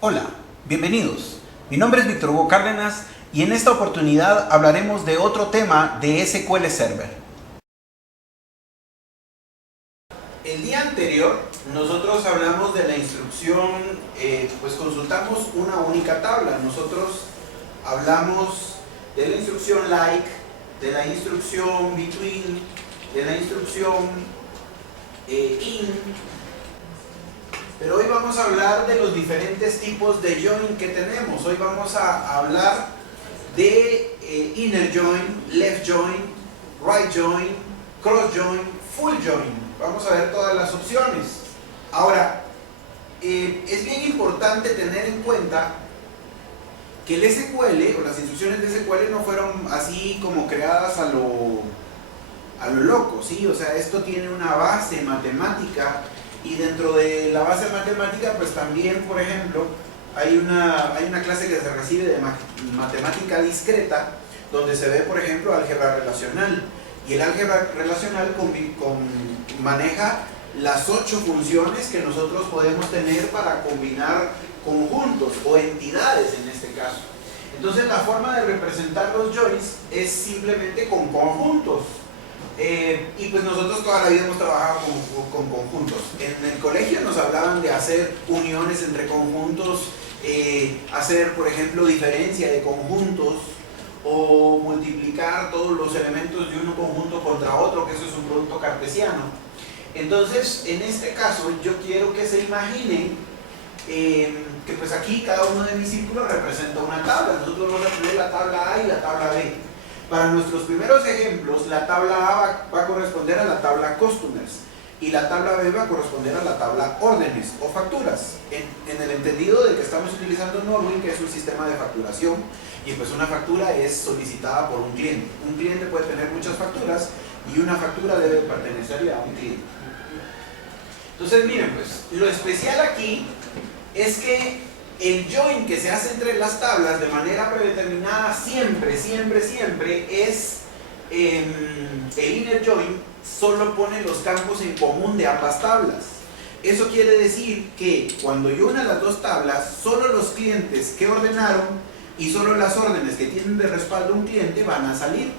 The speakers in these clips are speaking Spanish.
Hola, bienvenidos. Mi nombre es Víctor Hugo Cárdenas y en esta oportunidad hablaremos de otro tema de SQL Server. El día anterior nosotros hablamos de la instrucción, pues consultamos una única tabla. Nosotros hablamos de la instrucción like, de la instrucción between, de la instrucción in. Pero hoy vamos a hablar de los diferentes tipos de join que tenemos. Hoy vamos a hablar de inner join, left join, right join, cross join, full join. Vamos a ver todas las opciones. Ahora, es bien importante tener en cuenta que el SQL o las instrucciones de SQL no fueron así como creadas a lo loco, ¿sí? O sea, esto tiene una base matemática. Y dentro de la base matemática, pues también, por ejemplo, hay una clase que se recibe de matemática discreta, donde se ve, por ejemplo, álgebra relacional. Y el álgebra relacional maneja las 8 funciones que nosotros podemos tener para combinar conjuntos o entidades en este caso. Entonces, la forma de representar los joins es simplemente con conjuntos. Y pues nosotros toda la vida hemos trabajado con conjuntos. En el colegio nos hablaban de hacer uniones entre conjuntos, hacer, por ejemplo, diferencia de conjuntos o multiplicar todos los elementos de un conjunto contra otro, que eso es un producto cartesiano. Entonces, en este caso, yo quiero que se imaginen que pues aquí cada uno de mis círculos representa una tabla. Nosotros vamos a tener la tabla A y la tabla B. Para nuestros primeros ejemplos, la tabla A va a corresponder a la tabla Customers y la tabla B va a corresponder a la tabla Órdenes o Facturas, en el entendido de que estamos utilizando Norwin, que es un sistema de facturación, y pues una factura es solicitada por un cliente. Un cliente puede tener muchas facturas y una factura debe pertenecerle a un cliente. Entonces miren, pues lo especial aquí es que el join que se hace entre las tablas de manera predeterminada siempre es el inner join, solo pone los campos en común de ambas tablas. Eso quiere decir que cuando yo una las dos tablas, solo los clientes que ordenaron y solo las órdenes que tienen de respaldo un cliente van a salir.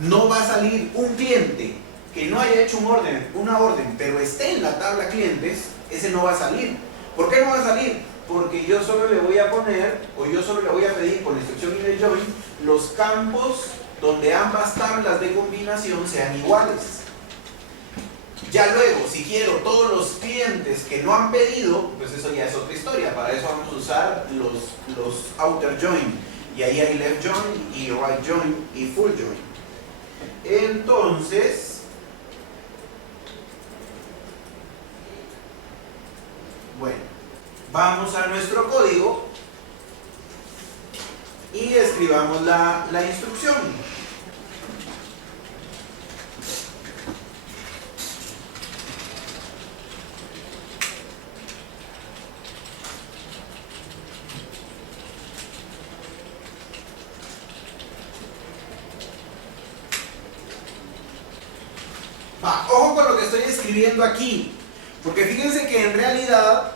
No va a salir un cliente que no haya hecho una orden, pero esté en la tabla clientes, ese no va a salir. ¿Por qué no va a salir? Porque yo solo le voy a poner, o yo solo le voy a pedir con la instrucción inner join, los campos donde ambas tablas de combinación sean iguales. Ya luego, si quiero todos los clientes que no han pedido, pues eso ya es otra historia. Para eso vamos a usar los outer join. Y ahí hay left join, y right join, y full join. Entonces, bueno, vamos a nuestro código y escribamos la instrucción. Ojo con lo que estoy escribiendo aquí, porque fíjense que en realidad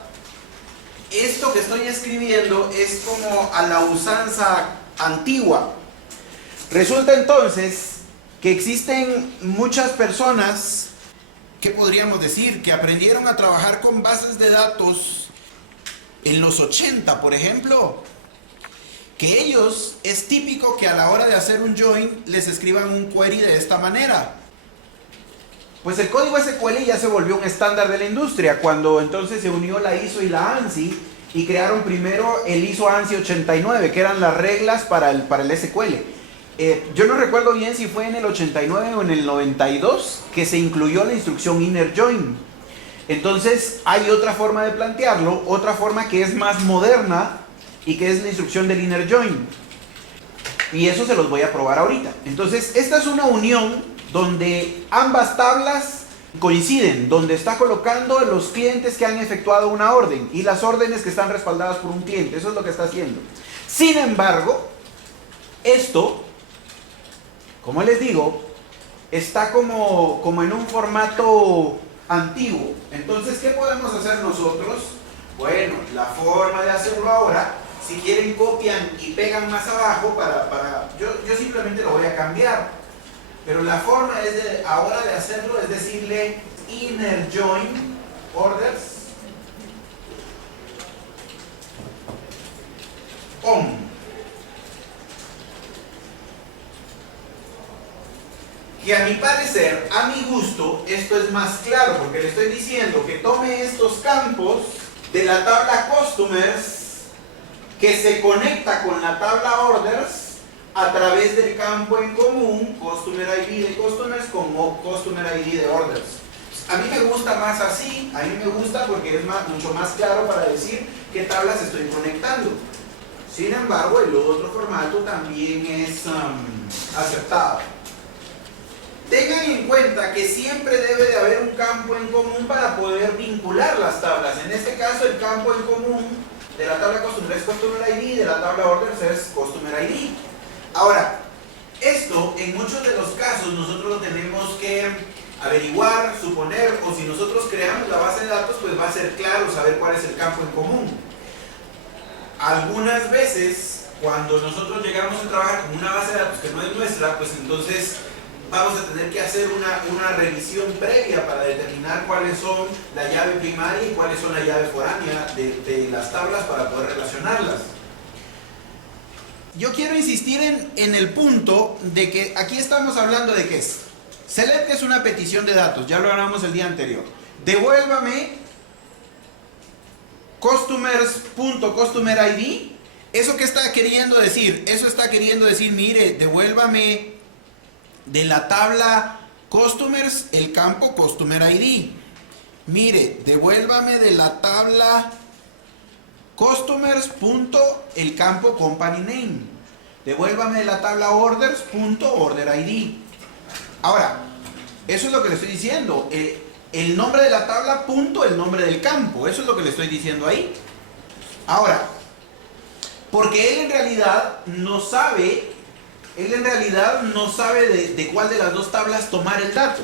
esto que estoy escribiendo es como a la usanza antigua. Resulta entonces que existen muchas personas, ¿qué podríamos decir?, que aprendieron a trabajar con bases de datos en los 80, por ejemplo, que ellos, es típico que a la hora de hacer un join les escriban un query de esta manera. Pues el código SQL ya se volvió un estándar de la industria cuando entonces se unió la ISO y la ANSI y crearon primero el ISO ANSI 89, que eran las reglas para el SQL. Yo no recuerdo bien si fue en el 89 o en el 92 que se incluyó la instrucción inner join. Entonces hay otra forma de plantearlo, otra forma que es más moderna y que es la instrucción del inner join. Y eso se los voy a probar ahorita. Entonces esta es una unión donde ambas tablas coinciden, donde está colocando los clientes que han efectuado una orden y las órdenes que están respaldadas por un cliente. Eso es lo que está haciendo. Sin embargo, esto, como les digo, está como en un formato antiguo. Entonces, ¿qué podemos hacer nosotros? Bueno, la forma de hacerlo ahora, si quieren copian y pegan más abajo yo simplemente lo voy a cambiar. Pero la forma ahora de hacerlo es decirle inner join orders on. Que a mi parecer, a mi gusto, esto es más claro porque le estoy diciendo que tome estos campos de la tabla customers que se conecta con la tabla orders a través del campo en común, Customer ID de Customers con Customer ID de Orders. A mí me gusta más así, a mí me gusta porque es mucho más claro para decir qué tablas estoy conectando. Sin embargo, el otro formato también es aceptado. Tengan en cuenta que siempre debe de haber un campo en común para poder vincular las tablas. En este caso, el campo en común de la tabla Customer es Customer ID, de la tabla Orders es Customer ID. Ahora, esto en muchos de los casos nosotros lo tenemos que averiguar, suponer, o si nosotros creamos la base de datos, pues va a ser claro saber cuál es el campo en común. Algunas veces, cuando nosotros llegamos a trabajar con una base de datos que no es nuestra, pues entonces vamos a tener que hacer una revisión previa para determinar cuáles son la llave primaria y cuáles son la llave foránea de las tablas para poder relacionarlas. Yo quiero insistir en el punto de que aquí estamos hablando de qué es. Select es una petición de datos, ya lo hablamos el día anterior. Devuélvame customers.customerID. ¿Eso qué está queriendo decir? Eso está queriendo decir, mire, devuélvame de la tabla customers el campo customer ID. Mire, devuélvame de la tabla customers el campo company name. Devuélvame de la tabla orders order ID. Ahora, eso es lo que le estoy diciendo. El nombre de la tabla el nombre del campo. Eso es lo que le estoy diciendo ahí. Ahora, porque él en realidad no sabe de cuál de las dos tablas tomar el dato.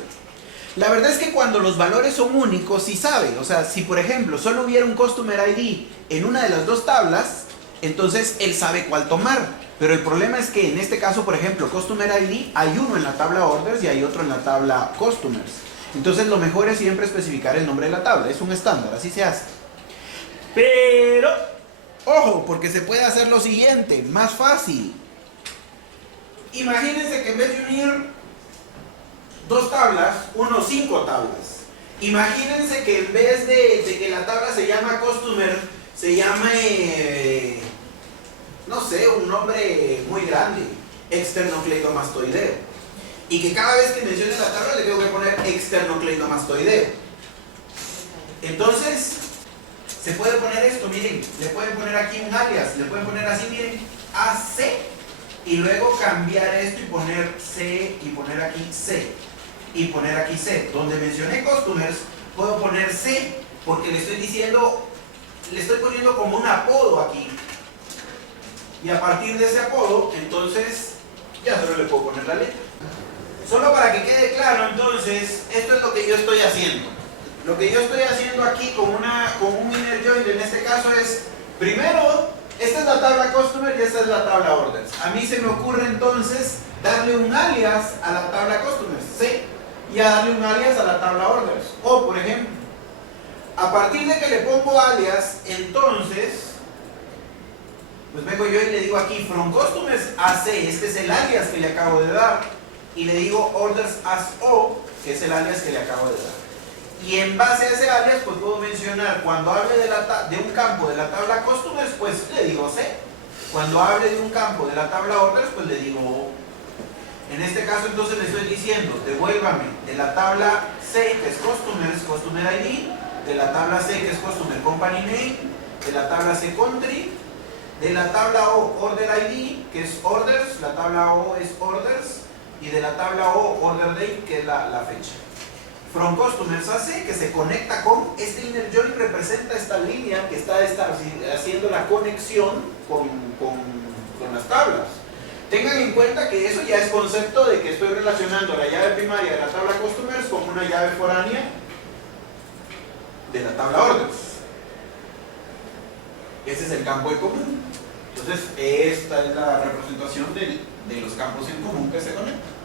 La verdad es que cuando los valores son únicos, sí sabe. O sea, si por ejemplo solo hubiera un Customer ID en una de las dos tablas, entonces él sabe cuál tomar. Pero el problema es que en este caso, por ejemplo, Customer ID, hay uno en la tabla Orders y hay otro en la tabla Customers. Entonces lo mejor es siempre especificar el nombre de la tabla. Es un estándar, así se hace. Pero, ojo, porque se puede hacer lo siguiente, más fácil. Imagínense que en vez de unir dos tablas, uno 5 tablas. Imagínense que en vez de que la tabla se llama Customer, se llame, no sé, un nombre muy grande, externocleidomastoideo. Y que cada vez que mencione la tabla le tengo que poner externocleidomastoideo. Entonces, se puede poner esto, miren, le pueden poner aquí un alias, le pueden poner así, miren, AC, y luego cambiar esto y poner C, y poner aquí C, y poner aquí C. Donde mencioné customers, puedo poner C, porque le estoy diciendo, le estoy poniendo como un apodo aquí. Y a partir de ese apodo, entonces, ya solo le puedo poner la letra. Solo para que quede claro, entonces, esto es lo que yo estoy haciendo. Lo que yo estoy haciendo aquí con un inner join, en este caso es, primero, esta es la tabla customer y esta es la tabla orders. A mí se me ocurre entonces darle un alias a la tabla customers, ¿sí? Y a darle un alias a la tabla orders. O, por ejemplo, a partir de que le pongo alias, entonces, pues vengo yo y le digo aquí, from customers AC, este es el alias que le acabo de dar. Y le digo orders as O, que es el alias que le acabo de dar. Y en base a ese alias, pues puedo mencionar, cuando hable de un campo de la tabla customers, pues le digo C. Cuando hable de un campo de la tabla orders, pues le digo O. En este caso, entonces le estoy diciendo, devuélvame de la tabla C, que es customers, customer ID, de la tabla C, que es customer company name, de la tabla C country, de la tabla O, order ID, que es orders, la tabla O es orders, y de la tabla O, order date, que es la fecha. From customers AC, que se conecta con este inner join, representa esta línea que está haciendo la conexión con las tablas. Tengan en cuenta que eso ya es concepto de que estoy relacionando la llave primaria de la tabla customers con una llave foránea de la tabla orders. Ese es el campo en común. Entonces, esta es la representación de los campos en común que se conectan.